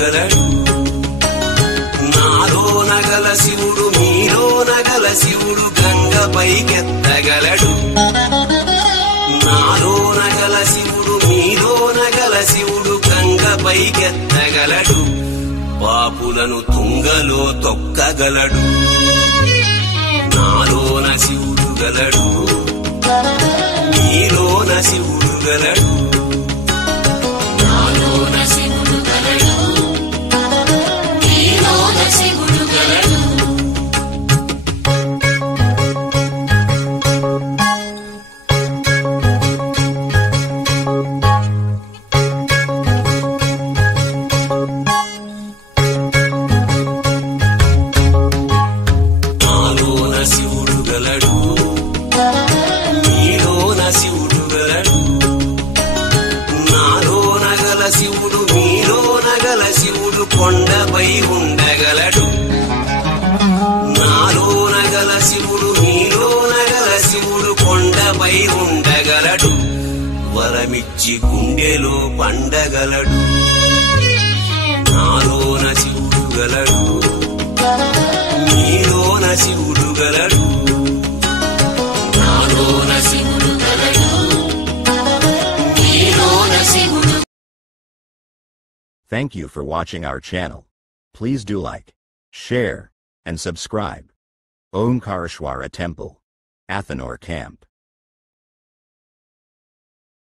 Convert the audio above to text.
గలడు నాలోన గల శివుడు మీలోన గల శివుడు గంగపైకెత్తగలడు నాలోన గల శివుడు మీలోన గల శివుడు గంగపైకెత్తగలడు పాపులను తుంగలో తొక్కగలడు నాలోన శివుడు గలడు మీలోన శివుడు గలడు నాలోన శివుడు గలడు మీలోన శివుడు గలడు శివుడు గలడు మీలోన శివుడు గలడు నాలోన గల శివుడు మీలోన గల శివుడు కొండపై ఉండగలడు నాలోన గల శివుడు మీలోన గల శివుడు కొండపై ఉండగలడు వరమిచ్చి గుండెలో పండగలడు నాలోన శివుడు గలడు మీలోన శివుడు గలడు నాలోన శివుడు గలడు మీలోన శివుడు. Thank you for watching our channel. Please do like, share, and subscribe. Omkareshwara Temple, Athanor Camp.